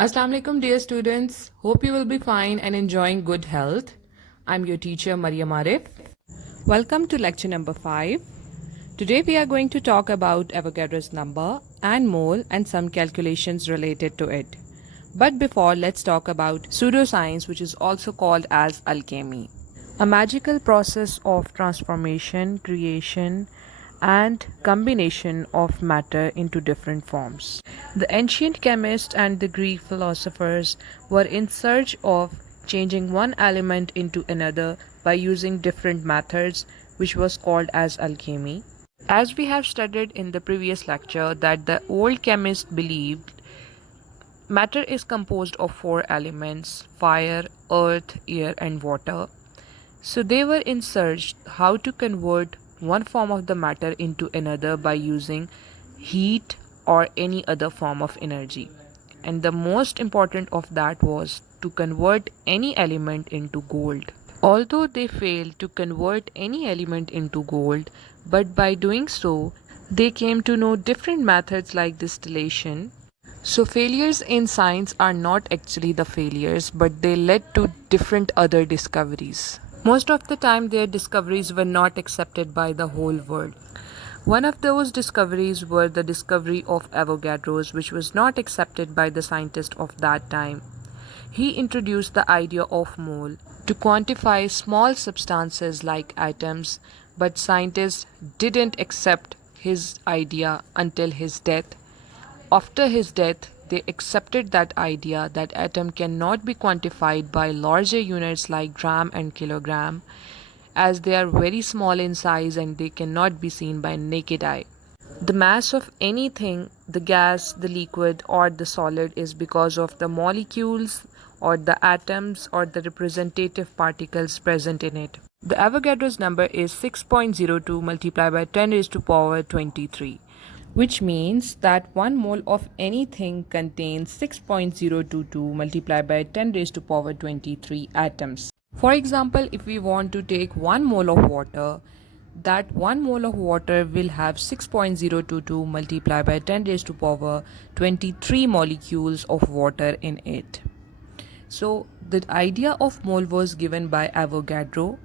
Assalamu alaikum dear students. Hope you will be fine and enjoying good health. I'm your teacher Maryam Arif. Welcome to lecture number 5. Today we are going to talk about Avogadro's number and mole and some calculations related to it. But before, let's talk about pseudoscience, which is also called as alchemy. A magical process of transformation, creation, and combination of matter into different forms. The ancient chemists and the Greek philosophers were in search of changing one element into another by using different methods, which was called as alchemy. As we have studied in the previous lecture, that the old chemists believed matter is composed of 4 elements: fire, earth, air, and water. So they were in search how to convert one form of the matter into another by using heat or any other form of energy. And the most important of that was to convert any element into gold. Although they failed to convert any element into gold, but by doing so, they came to know different methods like distillation. So failures in science are not actually the failures, but they led to different other discoveries. Most of the time, their discoveries were not accepted by the whole world. One of those discoveries were the discovery of Avogadro's, which was not accepted by the scientists of that time. He introduced the idea of mole to quantify small substances like atoms, but scientists didn't accept his idea until his death. After his death, they accepted that idea that atom cannot be quantified by larger units like gram and kilogram, as they are very small in size and they cannot be seen by naked eye. The mass of anything, the gas, the liquid, or the solid, is because of the molecules or the atoms or the representative particles present in it. The Avogadro's number is 6.02 multiplied by 10 raised to power 23. Which means that 1 mole of anything contains 6.022 multiplied by 10 raised to power 23 atoms. For example, if we want to take 1 mole of water, that 1 mole of water will have 6.022 multiplied by 10 raised to power 23 molecules of water in it. So the idea of mole was given by Avogadro,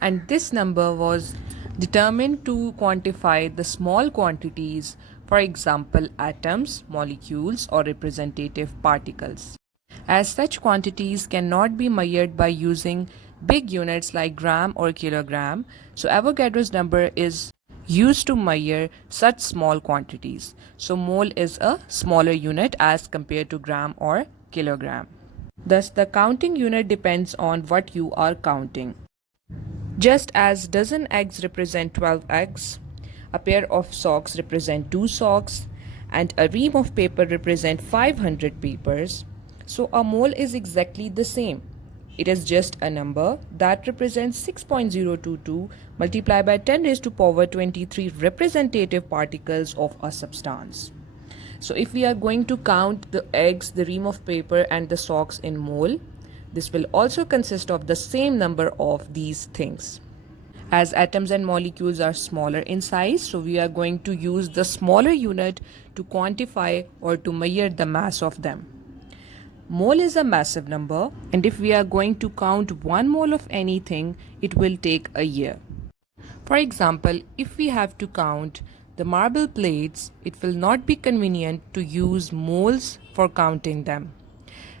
and this number was determined to quantify the small quantities, for example atoms, molecules, or representative particles. As such quantities cannot be measured by using big units like gram or kilogram, so Avogadro's number is used to measure such small quantities. So mole is a smaller unit as compared to gram or kilogram. Thus the counting unit depends on what you are counting. Just as dozen eggs represent 12 eggs, a pair of socks represent 2 socks, and a ream of paper represent 500 papers, so a mole is exactly the same. It is just a number that represents 6.022 multiplied by 10 raised to power 23 representative particles of a substance. So if we are going to count the eggs, the ream of paper, and the socks in mole, this will also consist of the same number of these things. As atoms and molecules are smaller in size, so we are going to use the smaller unit to quantify or to measure the mass of them. Mole is a massive number, and if we are going to count 1 mole of anything, it will take a year. For example, if we have to count the marble plates, it will not be convenient to use moles for counting them,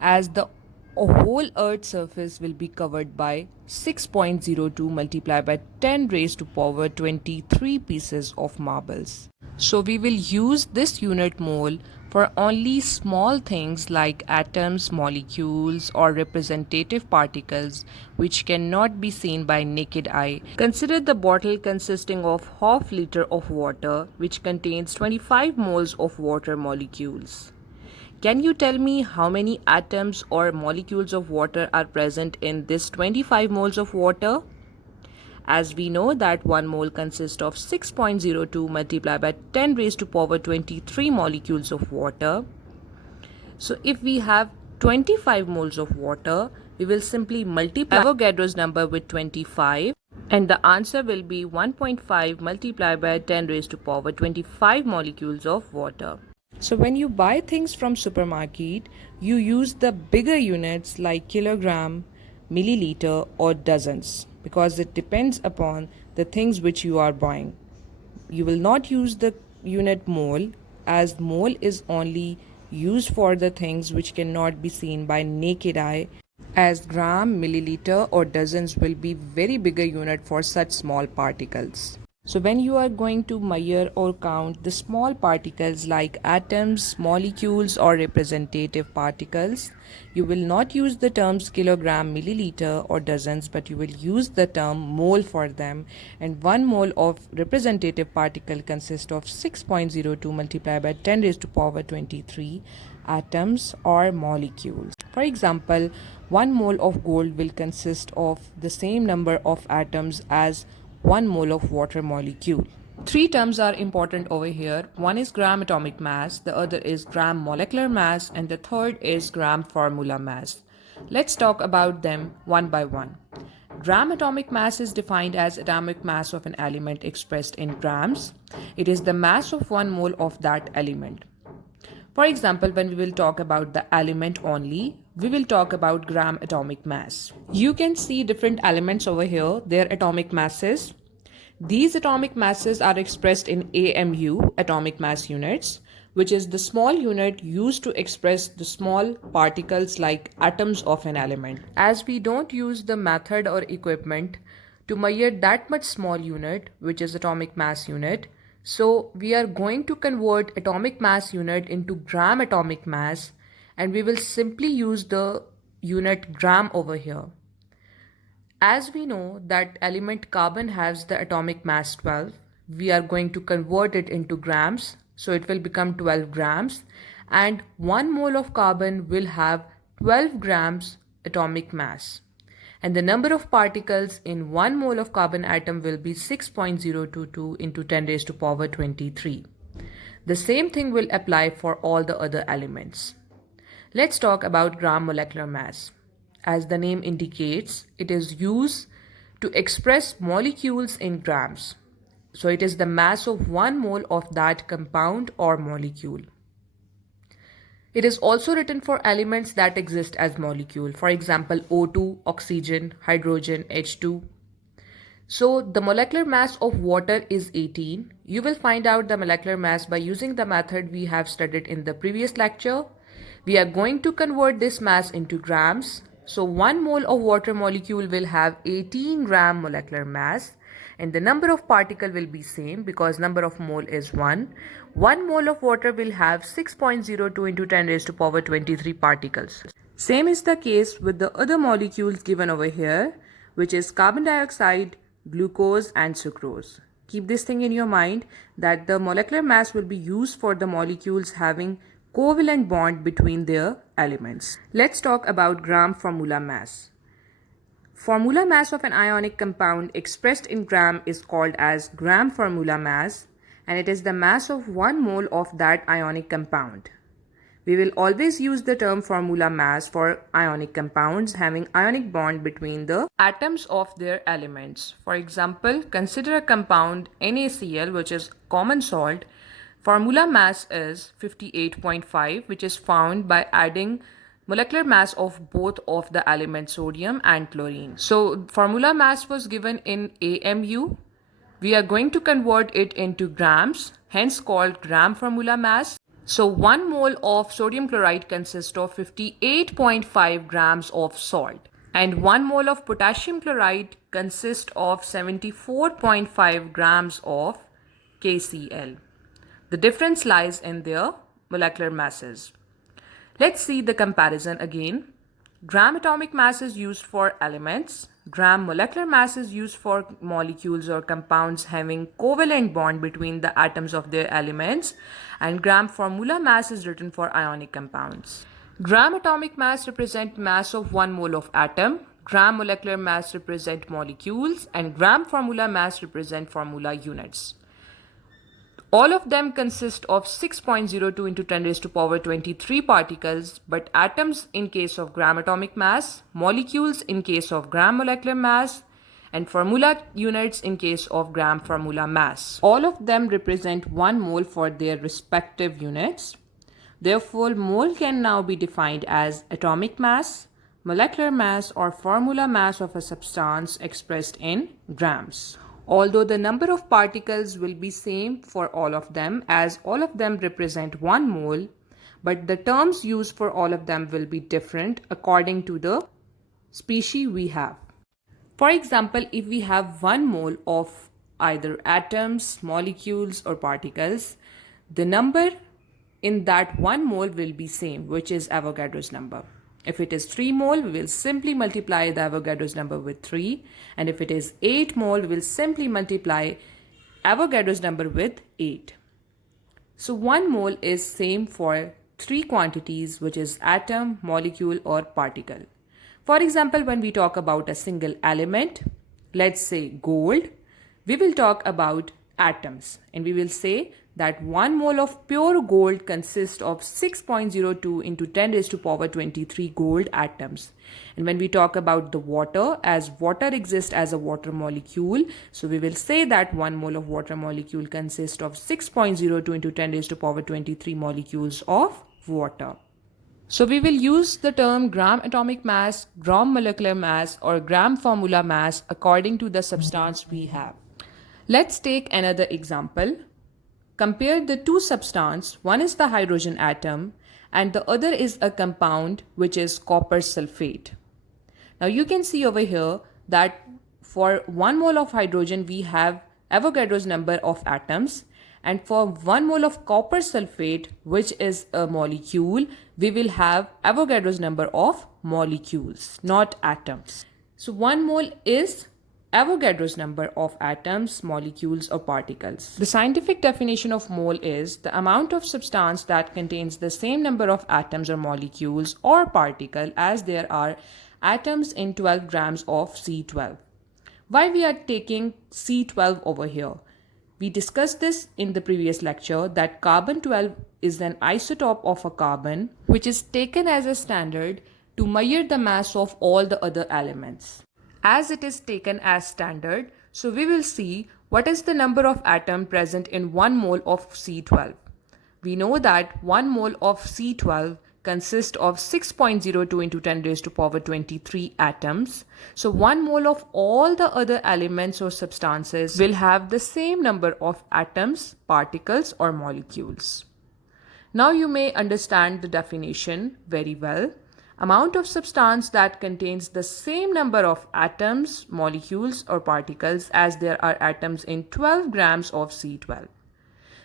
as the whole Earth's surface will be covered by 6.02 multiplied by 10 raised to power 23 pieces of marbles. So we will use this unit mole for only small things like atoms, molecules, or representative particles which cannot be seen by naked eye. Consider the bottle consisting of half liter of water which contains 25 moles of water molecules. Can you tell me how many atoms or molecules of water are present in this 25 moles of water? As we know that 1 mole consists of 6.02 multiplied by 10 raised to power 23 molecules of water. So if we have 25 moles of water, we will simply multiply Avogadro's number with 25, and the answer will be 1.5 multiplied by 10 raised to power 25 molecules of water. So when you buy things from supermarket, you use the bigger units like kilogram, milliliter or dozens because it depends upon the things which you are buying. You will not use the unit mole as mole is only used for the things which cannot be seen by naked eye, as gram, milliliter or dozens will be very bigger unit for such small particles. So when you are going to measure or count the small particles like atoms, molecules or representative particles, you will not use the terms kilogram, milliliter or dozens, but you will use the term mole for them. And 1 mole of representative particle consists of 6.02 multiplied by 10 raised to power 23 atoms or molecules. For example, 1 mole of gold will consist of the same number of atoms as 1 mole of water molecule. Three terms are important over here. One is gram atomic mass, the other is gram molecular mass, and the third is gram formula mass. Let's talk about them one by one. Gram atomic mass is defined as atomic mass of an element expressed in grams. It is the mass of 1 mole of that element. For example, when we will talk about the element only, we will talk about gram atomic mass. You can see different elements over here, their atomic masses. These atomic masses are expressed in AMU, atomic mass units, which is the small unit used to express the small particles like atoms of an element. As we don't use the method or equipment to measure that much small unit, which is atomic mass unit, so we are going to convert atomic mass unit into gram atomic mass, and we will simply use the unit gram over here. As we know that element carbon has the atomic mass 12, we are going to convert it into grams, so it will become 12 grams, and 1 mole of carbon will have 12 grams atomic mass. And the number of particles in 1 mole of carbon atom will be 6.022 into 10 raised to power 23. The same thing will apply for all the other elements. Let's talk about gram molecular mass. As the name indicates, it is used to express molecules in grams. So it is the mass of 1 mole of that compound or molecule. It is also written for elements that exist as molecule. For example, O2, oxygen, hydrogen, H2. So the molecular mass of water is 18. You will find out the molecular mass by using the method we have studied in the previous lecture. We are going to convert this mass into grams. So 1 mole of water molecule will have 18 gram molecular mass, and the number of particle will be same because number of mole is 1. 1 mole of water will have 6.02 into 10 raised to power 23 particles. Same is the case with the other molecules given over here, which is carbon dioxide, glucose and sucrose. Keep this thing in your mind that the molecular mass will be used for the molecules having covalent bond between their elements. Let's talk about gram formula mass. Formula mass of an ionic compound expressed in gram is called as gram formula mass, and it is the mass of 1 mole of that ionic compound. We will always use the term formula mass for ionic compounds having ionic bond between the atoms of their elements. For example, consider a compound NaCl, which is common salt. Formula mass is 58.5, which is found by adding molecular mass of both of the elements sodium and chlorine. So formula mass was given in AMU. We are going to convert it into grams, hence called gram formula mass. So 1 mole of sodium chloride consists of 58.5 grams of salt, and 1 mole of potassium chloride consists of 74.5 grams of KCl. The difference lies in their molecular masses. Let's see the comparison again. Gram atomic mass is used for elements. Gram molecular mass is used for molecules or compounds having covalent bond between the atoms of their elements. And gram formula mass is written for ionic compounds. Gram atomic mass represent mass of 1 mole of atom. Gram molecular mass represent molecules. And gram formula mass represent formula units. All of them consist of 6.02 into 10 raised to power 23 particles, but atoms in case of gram atomic mass, molecules in case of gram molecular mass, and formula units in case of gram formula mass. All of them represent 1 mole for their respective units. Therefore, mole can now be defined as atomic mass, molecular mass, or formula mass of a substance expressed in grams. Although the number of particles will be same for all of them, as all of them represent 1 mole, but the terms used for all of them will be different according to the species we have. For example, if we have 1 mole of either atoms, molecules, or particles, the number in that 1 mole will be same, which is Avogadro's number. If it is 3 mole, we will simply multiply the Avogadro's number with 3. And if it is 8 mole, we will simply multiply Avogadro's number with 8. So 1 mole is same for 3 quantities, which is atom, molecule, or particle. For example, when we talk about a single element, let's say gold, we will talk about atoms, and we will say that 1 mole of pure gold consists of 6.02 into 10 raised to power 23 gold atoms. And when we talk about the water, as water exists as a water molecule, so we will say that 1 mole of water molecule consists of 6.02 into 10 raised to power 23 molecules of water. So we will use the term gram atomic mass, gram molecular mass, or gram formula mass according to the substance we have. Let's take another example. Compare the two substances. One is the hydrogen atom and the other is a compound which is copper sulfate. Now you can see over here that for 1 mole of hydrogen we have Avogadro's number of atoms, and for 1 mole of copper sulfate, which is a molecule, we will have Avogadro's number of molecules, not atoms. So 1 mole is Avogadro's number of atoms, molecules, or particles. The scientific definition of mole is the amount of substance that contains the same number of atoms or molecules or particle as there are atoms in 12 grams of C12. Why we are taking C12 over here? We discussed this in the previous lecture that carbon-12 is an isotope of a carbon which is taken as a standard to measure the mass of all the other elements. As it is taken as standard, so we will see what is the number of atom present in 1 mole of C12. We know that 1 mole of C12 consists of 6.02 into 10 raised to power 23 atoms. So 1 mole of all the other elements or substances will have the same number of atoms, particles, or molecules. Now you may understand the definition very well. Amount of substance that contains the same number of atoms, molecules, or particles as there are atoms in 12 grams of C12.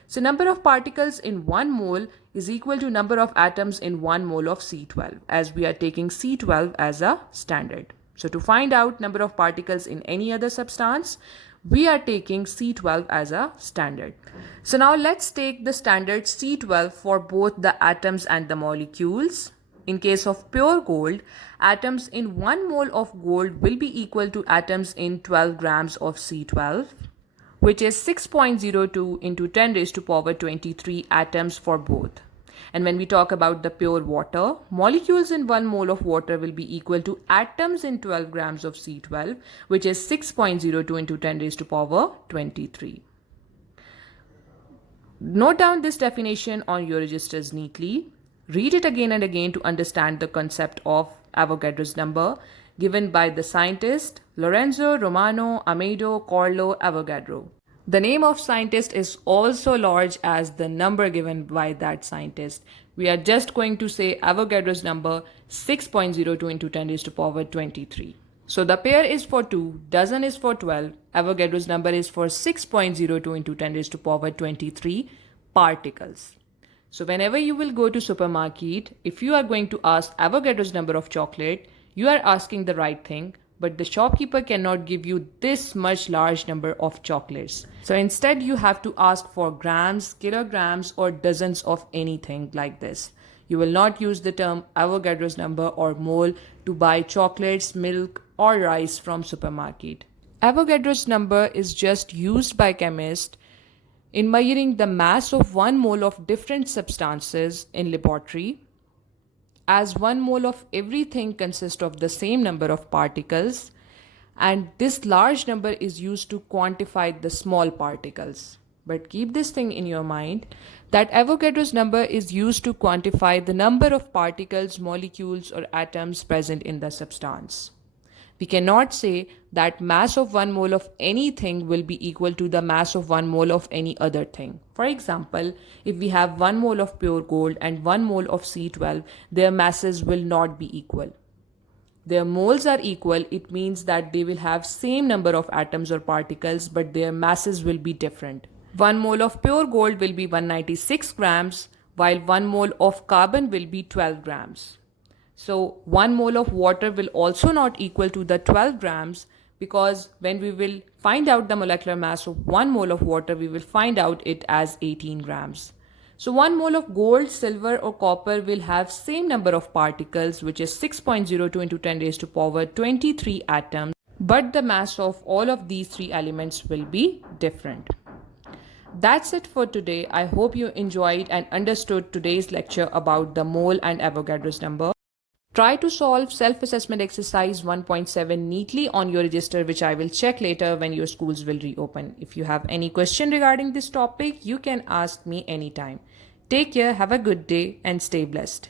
So number of particles in 1 mole is equal to number of atoms in 1 mole of C12, as we are taking C12 as a standard. So to find out number of particles in any other substance, we are taking C12 as a standard. So now let's take the standard C12 for both the atoms and the molecules. In case of pure gold, atoms in 1 mole of gold will be equal to atoms in 12 grams of C12, which is 6.02 into 10 raised to power 23 atoms for both. And when we talk about the pure water, molecules in 1 mole of water will be equal to atoms in 12 grams of C12, which is 6.02 into 10 raised to power 23. Note down this definition on your registers neatly. Read it again and again to understand the concept of Avogadro's number given by the scientist Lorenzo Romano Amedeo Carlo Avogadro. The name of scientist is also large as the number given by that scientist. We are just going to say Avogadro's number 6.02 into 10 raised to power 23. So the pair is for 2, dozen is for 12, Avogadro's number is for 6.02 into 10 raised to power 23 particles. So whenever you will go to supermarket, if you are going to ask Avogadro's number of chocolate, you are asking the right thing, but the shopkeeper cannot give you this much large number of chocolates. So instead you have to ask for grams, kilograms, or dozens of anything like this. You will not use the term Avogadro's number or mole to buy chocolates, milk, or rice from supermarket. Avogadro's number is just used by chemists in measuring the mass of 1 mole of different substances in laboratory, as 1 mole of everything consists of the same number of particles, and this large number is used to quantify the small particles. But keep this thing in your mind that Avogadro's number is used to quantify the number of particles, molecules, or atoms present in the substance. We cannot say that mass of 1 mole of anything will be equal to the mass of 1 mole of any other thing. For example, if we have 1 mole of pure gold and 1 mole of C12, their masses will not be equal. Their moles are equal, it means that they will have same number of atoms or particles, but their masses will be different. 1 mole of pure gold will be 196 grams, while 1 mole of carbon will be 12 grams. So 1 mole of water will also not equal to the 12 grams, because when we will find out the molecular mass of 1 mole of water, we will find out it as 18 grams. So 1 mole of gold, silver or copper will have same number of particles, which is 6.02 into 10 raised to power 23 atoms, but the mass of all of these three elements will be different. That's it for today. I hope you enjoyed and understood today's lecture about the mole and Avogadro's number. Try to solve self-assessment exercise 1.7 neatly on your register, which I will check later when your schools will reopen. If you have any question regarding this topic, you can ask me anytime. Take care, have a good day, and stay blessed.